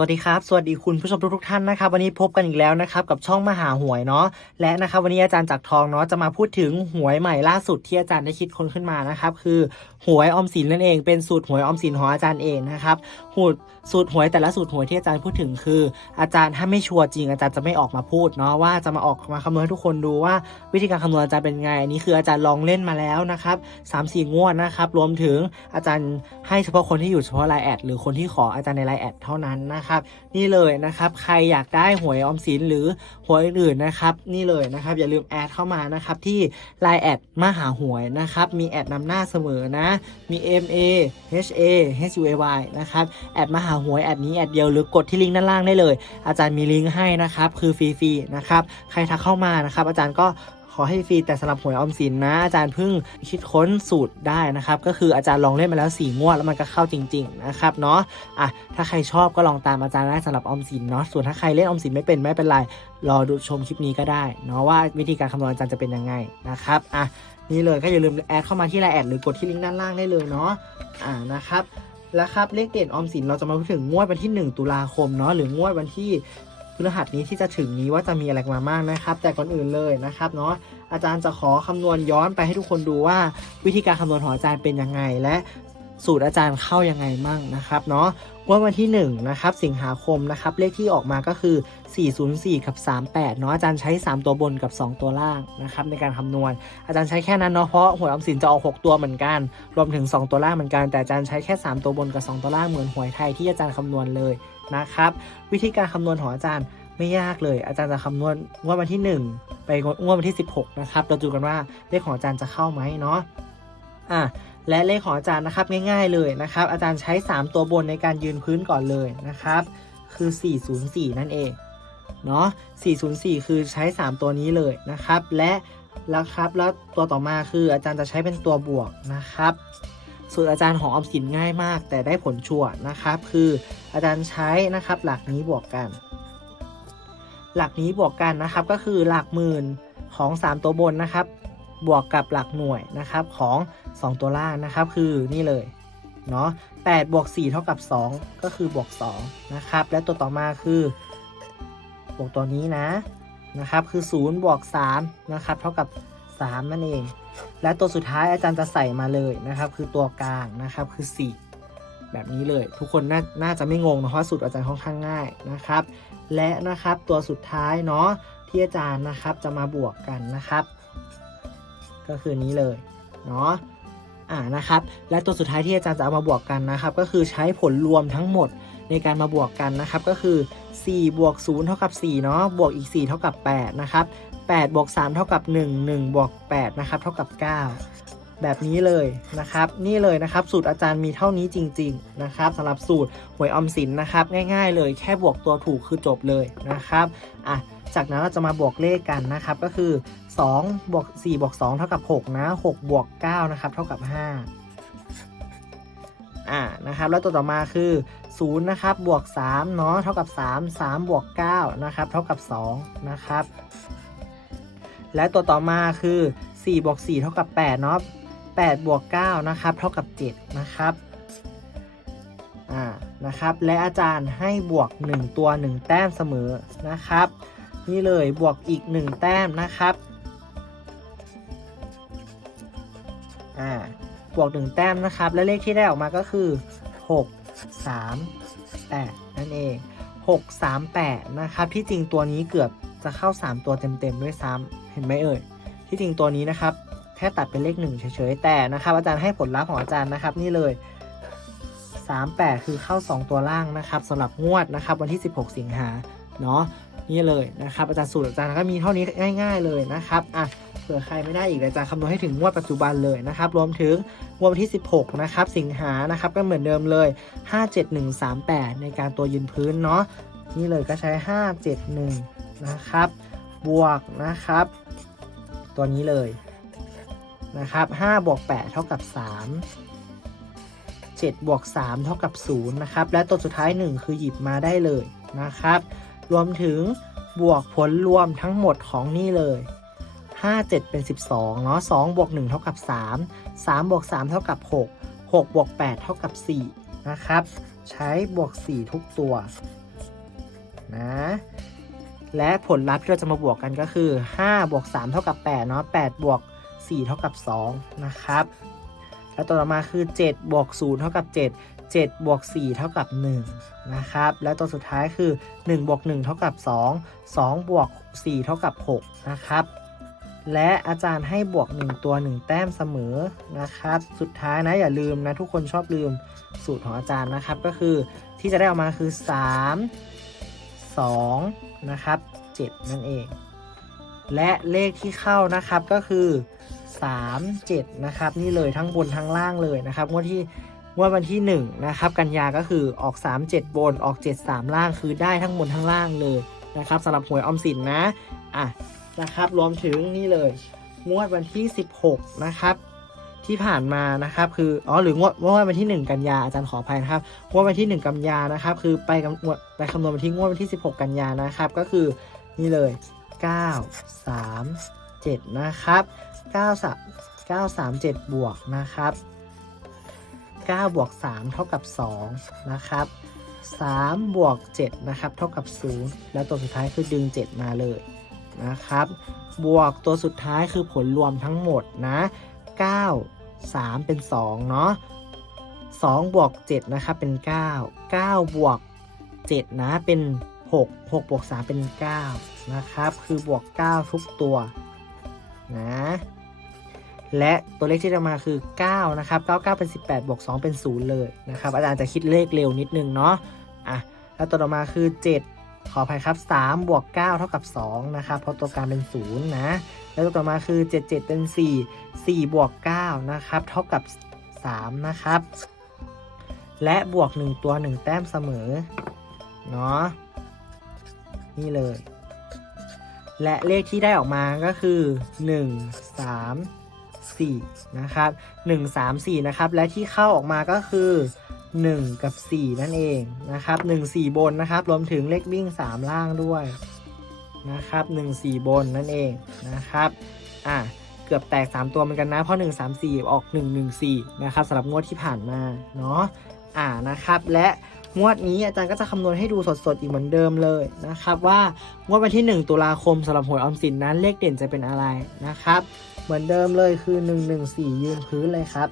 สวัสดีครับ สวัสดีคุณผู้ชมทุกๆท่านนะครับวันนี้พบกันอีกแล้วนะครับกับช่องมหาหวยเนาะและนะครับวันนี้อาจารย์จักรทองเนาะจะมาพูดถึงหวยใหม่ล่าสุดที่อาจารย์ได้คิดค้นขึ้นมานะครับคือหวยออมสินนั่นเองเป็นสูตรหวยออมสินของอาจารย์เองนะครับหูดสูตรหวยแต่ละสูตรหวยที่อาจารย์พูดถึงคือ อาจารย์ถ้าไม่ชัวร์จริงอาจารย์จะไม่ออกมาพูดเนาะว่าจะมาออกมาคำนวณให้ทุกคนดูว่าวิธีการคำนวณอาจารย์เป็นไงอันนี้คืออาจารย์ลองเล่นมาแล้วนะครับสามสี่งวดนะครับรวมถึงอาจารย์ให้เฉพาะคนที่อยู่เฉพาะไลน์แอดหรือคนที่ขออาจารย์ในไลน์แอดเท่านั้นนะครับนี่เลยนะครับ ใครอยากได้หวยออมสินหรือหวยอื่นนะครับ นี่เลยนะครับ อย่าลืมแอดเข้ามานะครับที่ Line แอดมหาหวยนะครับ มีแอดนำหน้าเสมอนะ มี M A H A H U A Y นะครับ แอดมหาหวยแอดนี้แอดเดียวหรือกดที่ลิงก์ด้านล่างได้เลย อาจารย์มีลิงก์ให้นะครับ คือฟรีๆนะครับ ใครทักเข้ามานะครับ อาจารย์ก็ อให้ฟรีแต่สำหรับหวยออมสินนะ อาจารย์เพิ่งคิดค้นสูตรได้นะครับ ก็คืออาจารย์ลองเล่นมาแล้ว4งวดแล้วมันก็เข้าจริง ๆ นะครับเนาะอะถ้าใครชอบก็ลองตามอาจารย์ได้สำหรับออมสินเนาะส่วนถ้าใครเล่นออมสินไม่เป็นไม่เป็นไรรอดูชมคลิปนี้ก็ได้เนาะว่าวิธีการคำนวณอาจารย์จะเป็นยังไงนะครับอะนี่เลยก็อย่าลืมแอดเข้ามาที่ไลน์แอดหรือกดที่ลิงก์ด้านล่างได้เลยเนาะอ่านะครับแล้วครับเลขเด่นออมสินเราจะมาพูดถึงงวดวันที่ 1 ตุลาคมเนาะหรืองวดวันที่ พฤหัสนี้ที่จะถึงนี้ว่าจะมีอะไรมาบ้างนะครับ แต่ก่อนอื่นเลยนะครับเนาะอาจารย์จะขอคำนวณย้อนไปให้ทุกคนดูว่า วิธีการคำนวณของอาจารย์เป็นยังไง และ สูตรอาจารย์เข้ายังไงมั่งนะครับเนาะงวดวันที่1นะครับสิงหาคมนะครับเลขที่ออกมาก็คือ 404 กับ 38 เนาะอาจารย์ใช้ 3 ตัวบนกับ 2 ตัวล่างนะครับในการคำนวณ อาจารย์ใช้แค่นั้นเนาะเพราะหวยออมสินจะออก 6 ตัวเหมือนกัน รวมถึง 2 ตัวล่างเหมือนกัน แต่อาจารย์ใช้แค่ 3 ตัวบนกับ 2 ตัวล่างเหมือนหวยไทยที่อาจารย์คำนวณเลยนะครับวิธีการคำนวณของอาจารย์ไม่ยากเลย อาจารย์จะคำนวณงวดวันที่ 1 ไปงวดวันที่ 16นะครับเราดูกันว่าเลขของอาจารย์จะเข้าไหมเนาะอะ และเลขของอาจารย์นะครับง่ายๆเลยนะครับ อาจารย์ใช้ 3 ตัวบนในการยืนพื้นก่อนเลยนะครับ คือ 404 นั่นเองเนาะ404 คือใช้ 3 ตัวนี้เลยนะครับ และแล้วครับแล้วตัวต่อมาคืออาจารย์จะใช้เป็นตัวบวกนะครับสูตรอาจารย์ของออมสินง่ายมาก แต่ได้ผลชัวร์นะครับ คืออาจารย์ใช้นะครับหลักนี้บวกกัน หลักนี้บวกกันนะครับก็คือหลักหมื่นของ 3 ตัวบนนะครับ บวกกับหลักหน่วยนะครับของ 2 ตัวล่างนะครับ คือนี่เลยเนาะ8บวก4เท่ากับ 2 ก็คือบวก2นะครับ และตัวต่อมาคือบวกตัวนี้นะนะครับ คือ0บวก3นะครับ เท่ากับ 3 นั่นเอง และตัวสุดท้ายอาจารย์จะใส่มาเลยนะครับ คือตัวกลางนะครับคือ 4 แบบนี้เลย ทุกคนนาน่าจะไม่งงนะเพราะสูตรอาจารย์ค่อนข้างง่ายนะครับ และนะครับตัวสุดท้ายเนาะที่อาจารย์นะครับจะมาบวกกันนะครับ ก็คือนี้เลยเนาะอ่านะครับ และตัวสุดท้ายที่อาจารย์จะเอามาบวกกันนะครับ ก็คือใช้ผลรวมทั้งหมดในการมาบวกกันนะครับ ก็คือ 4 บวก 0 เท่ากับ 4 เนาะบวกอีก 4 เท่ากับ 8 นะครับ 8 บวก 3 เท่ากับ 1 1 บวก 8 นะครับ เท่ากับ 9 แบบนี้เลยนะครับ นี่เลยนะครับ สูตรอาจารย์มีเท่านี้จริง ๆ นะครับสำหรับสูตรหวยออมสินนะครับ ง่าย ๆ เลยแค่บวกตัวถูกคือจบเลยนะครับอะ จากนั้นเราจะมาบวกเลขกันนะครับ ก็คือ2บวก4บวก2เท่ากับ6นะ6บวก9นะครับ เท่ากับ 5 อ่านะครับ แล้วตัวต่อมาคือ0นะครับบวก3เนาะเท่ากับ 3 3บวก9นะครับ เท่ากับ 2 นะครับ และตัวต่อมาคือ4บวก4เท่ากับ8เนาะ8บวก9นะครับ เท่ากับ 7 นะครับอ่านะครับ และอาจารย์ให้บวก 1 ตัว 1 แต้มเสมอนะครับ นี่เลยบวกอีก 1 แต้มนะครับอ่าบวก 1 แต้มนะครับ และเลขที่ได้ออกมาก็คือ 6 3 8 นั่นเอง 6 3 8 นะครับ ที่จริงตัวนี้เกือบจะเข้า 3 ตัวเต็มๆด้วยซ้ำเห็นไหมเอ่ย ที่จริงตัวนี้นะครับ แค่ตัดเป็นเลข 1 เฉยๆ แต่นะครับ อาจารย์ให้ผลลัพธ์ของอาจารย์นะครับ นี่เลย 38 คือเข้า 2 ตัวล่างนะครับสำหรับงวดนะครับ วันที่ 16 สิงหาเนาะ นี่เลยนะครับอาจารย์สูตรอาจารย์ก็มีเท่านี้ง่าย ๆเลยนะครับอะเผื่อใครไม่ได้อีกอาจารย์คำนวณให้ถึงงวดปัจจุบันเลยนะครับรวมถึงงวดวันที่ 16 นะครับ สิงหานะครับก็เหมือนเดิมเลย 57138 ในการตัวยืนพื้นเนาะนี่เลยก็ใช้ 571 นะครับ บวกนะครับ ตัวนี้เลยนะครับ5บวก8เท่ากับ 3 7บวก3เท่ากับ0นะครับ และตัวสุดท้าย 1 คือหยิบมาได้เลยนะครับ รวมถึงบวกผลรวมทั้งหมดของนี่เลย 5 7 เป็น 12 เนาะ2บวก1เท่ากับ 3 3บวก3เท่ากับ 6 6บวก8เท่ากับ 4 นะครับ ใช้บวก 4 ทุกตัวนะและผลลัพธ์ที่เราจะมาบวกกันก็คือ 5 บวก 3 เท่ากับ 8 เนาะ 8 บวก 4 เท่ากับ 2 นะครับ แล้วตัวต่อมาคือ 7 บวก 0 เท่ากับ 7 7บวก4เท่ากับ1นะครับ แล้วตัวสุดท้ายคือ1บวก1เท่ากับ 2 2บวก4เท่ากับ6นะครับ และอาจารย์ให้บวก 1 ตัว 1 แต้มเสมอนะครับ สุดท้ายนะอย่าลืมนะทุกคนชอบลืมสูตรของอาจารย์นะครับ ก็คือที่จะได้ออกมาคือ 3 2นะครับ7นั่นเอง และเลขที่เข้านะครับก็คือ 3 7 นะครับ นี่เลยทั้งบนทั้งล่างเลยนะครับงวดที่ งวดวันที่1นะครับกันยาก็คือออก 3 7 บนออก 7 3 ล่างคือได้ทั้งบนทั้งล่างเลยนะครับสำหรับหวยออมสินนะอะนะครับรวมถึงนี่เลย งวดวันที่ 16 นะครับ ที่ผ่านมานะครับคืออ๋อหรืองวดงวดวันที่ 1 กันยาอาจารย์ขออภัยนะครับงวดวันที่ 1 กันยานะครับคือไปกำงวดไปคำนวณวันที่งวดวันที่ 16 กันยานะครับ ก็คือนี่เลย 9 3 7 นะครับ9 3 9 3 7 บวกนะครับ 9 บวก 3 เท่ากับ 2 นะครับ 3 บวก 7 นะครับ เท่ากับ 0 แล้วตัวสุดท้ายคือดึง 7 มาเลยนะครับ บวกตัวสุดท้ายคือผลรวมทั้งหมดนะ 9 3 เป็น 2 เนาะ2บวก 7 นะครับ เป็น 9 9 บวก 7 นะ เป็น 6 6 บวก 3 เป็น 9 นะครับ คือบวก 9 ทุกตัวนะ และตัวเลขที่จะมาคือ 9 นะครับ 99 เป็น 18 บวก 2 เป็น 0 เลยนะครับ อาจารย์จะคิดเลขเร็วนิดนึงเนาะอะแล้วตัวต่อมาคือ 7 ขออภัยครับ 3 บวก 9 เท่ากับ 2 นะครับ เพราะตัวกลางเป็น 0 นะ แล้วตัวต่อมาคือ 77 เป็น 4 4 บวก 9 นะครับ เท่ากับ 3 นะครับ และบวก 1 ตัว 1 แต้มเสมอ เนาะ นี่เลย และเลขที่ได้ออกมาก็คือ 1 3 4นะครับ1 3 4นะครับและที่เข้าออกมาก็คือ 1 กับ 4 นั่นเองนะครับ1 4 บนนะครับรวมถึงเลขวิ่ง 3 ล่างด้วยนะครับ1 4 บนนั่นเองนะครับอะเกือบแตก 3 ตัวเหมือนกันนะเพราะ 1 3 4 ออก 1 1 4นะครับสำหรับงวดที่ผ่านมาเนาะอ่านะครับและ งวดนี้อาจารย์ก็จะคำนวณให้ดูสดๆ อีกเหมือนเดิมเลยนะครับ ว่างวดวันที่ 1 ตุลาคมสำหรับหวยออมสินนั้นเลขเด่นจะเป็นอะไรนะครับ เหมือนเดิมเลยคือ 114 ยืนพื้นเลยครับ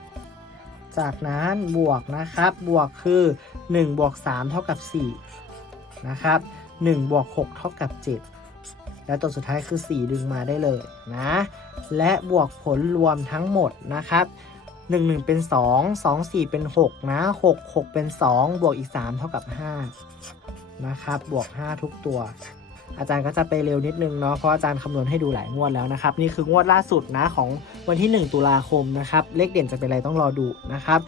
จากนั้นบวกนะครับ บวกคือ1บวก3เท่ากับ4นะครับ1บวก6เท่ากับ 7 และตัวสุดท้ายคือ 4 ดึงมาได้เลยนะ และบวกผลรวมทั้งหมดนะครับ 1 1 เป็น 2 2 4 เป็น 6 นะ 6 6 เป็น 2 บวกอีก 3 เท่ากับ 5 นะครับ บวก 5 ทุกตัว อาจารย์ก็จะไปเร็วนิดนึงเนาะ เพราะอาจารย์คำนวณให้ดูหลายงวดแล้วนะครับ นี่คืองวดล่าสุดนะของวันที่ 1 ตุลาคมนะครับ เลขเด่นจะเป็นอะไรต้องรอดูนะครับ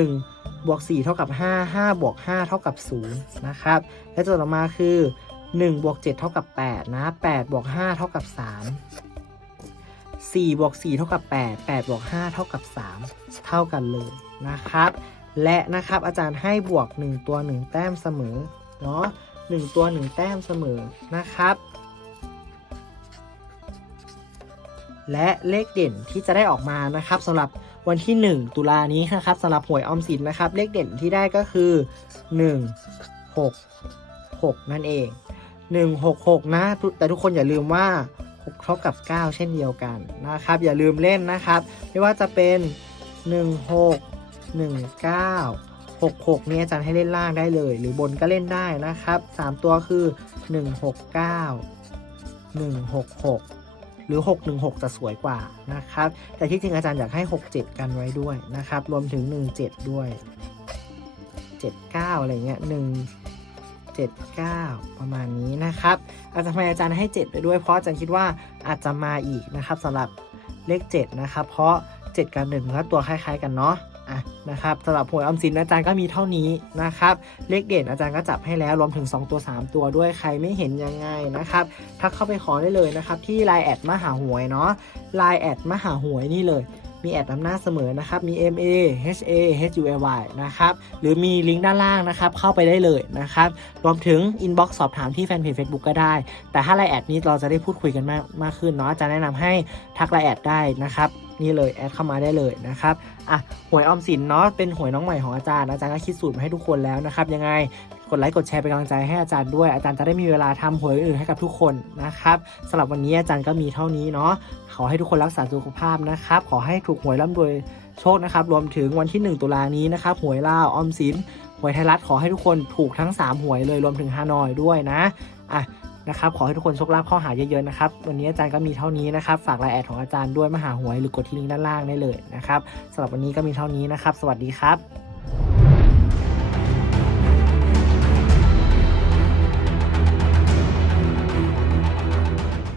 1 บวก 4 เท่ากับ 5 5 บวก 5 เท่ากับ 0 นะครับ และตัวต่อมาคือ 1 บวก 7 เท่ากับ 8 นะ 8 บวก 5 เท่ากับ 3 4บวก4เท่ากับ 8 8บวก5เท่ากับ 3 เท่ากันเลยนะครับ และนะครับอาจารย์ให้บวก 1 ตัว 1 แต้มเสมอเนาะ1ตัว 1 แต้มเสมอนะครับ และเลขเด่นที่จะได้ออกมานะครับสำหรับวันที่ 1 ตุลานี้นะครับสำหรับหวยออมสินนะครับ เลขเด่นที่ได้ก็คือ 1 6 6 นั่นเอง 1 6 6 นะทุกแต่ทุกคนอย่าลืมว่า 6 เท่ากับ 9 เช่นเดียวกันนะครับ อย่าลืมเล่นนะครับ ไม่ว่าจะเป็น 1 6 1 9 6 6เนี่ยอาจารย์ให้เล่นล่างได้เลย หรือบนก็เล่นได้นะครับ 3 ตัวคือ 1 6 9 1 6 6 หรือ 616 จะสวยกว่านะครับ แต่ที่จริงอาจารย์อยากให้ 67 กันไว้ด้วยนะครับ รวมถึง 17 ด้วย 79 อะไรเงี้ย1 79 ประมาณนี้นะครับอาจารย์ทำไมอาจารย์ให้ 7 ไปด้วย เพราะอาจารย์คิดว่าอาจจะมาอีกนะครับสำหรับเลข 7 นะครับ เพราะ 7 กับ1ก็ตัวคล้าย ๆ กันเนาะอะนะครับสำหรับหวยออมสินอาจารย์ก็มีเท่านี้นะครับ เลขเด่นอาจารย์ก็จับให้แล้วรวมถึง 2 ตัว 3 ตัวด้วยใครไม่เห็นยังไงนะครับทักเข้าไปขอได้เลยนะครับที่ Line แอดมหาหวยเนาะ Line แอดมหาหวยนี่เลย มีแอดนำหน้าเสมอนะครับ มี M A H A H U L Y นะครับ หรือมีลิงก์ด้านล่างนะครับ เข้าไปได้เลยนะครับ รวมถึง inbox สอบถามที่แฟนเพจ Facebook ก็ได้ แต่ถ้าไลน์แอดนี้เราจะได้พูดคุยกันมากมากขึ้นเนาะจะแนะนำให้ทักไลน์แอดได้นะครับ นี่เลยแอดเข้ามาได้เลยนะครับอะหวยออมสินเนาะเป็นหวยน้องใหม่ของอาจารย์อาจารย์ก็คิดสูตรมาให้ทุกคนแล้วนะครับยังไงกดไลค์กดแชร์เป็นกำลังใจให้อาจารย์ด้วยอาจารย์จะได้มีเวลาทำหวยอื่นให้กับทุกคนนะครับสำหรับวันนี้อาจารย์ก็มีเท่านี้เนาะขอให้ทุกคนรักษาสุขภาพนะครับขอให้ถูกหวยร่ำรวยโชคนะครับรวมถึงวันที่ 1 ตุลานี้นะครับหวยล่าออมสินหวยไทยรัฐขอให้ทุกคนถูกทั้ง 3 หวยเลยรวมถึงฮานอยด้วยนะอะ นะครับขอให้ทุกคนโชคลาภข้อหาเยอะๆนะครับวันนี้อาจารย์ก็มีเท่านี้นะครับฝากไลน์แอดของอาจารย์ด้วยมาหาหวยหรือกดที่ลิงก์ด้านล่างได้เลยนะครับสำหรับวันนี้ก็มีเท่านี้นะครับ สวัสดีครับ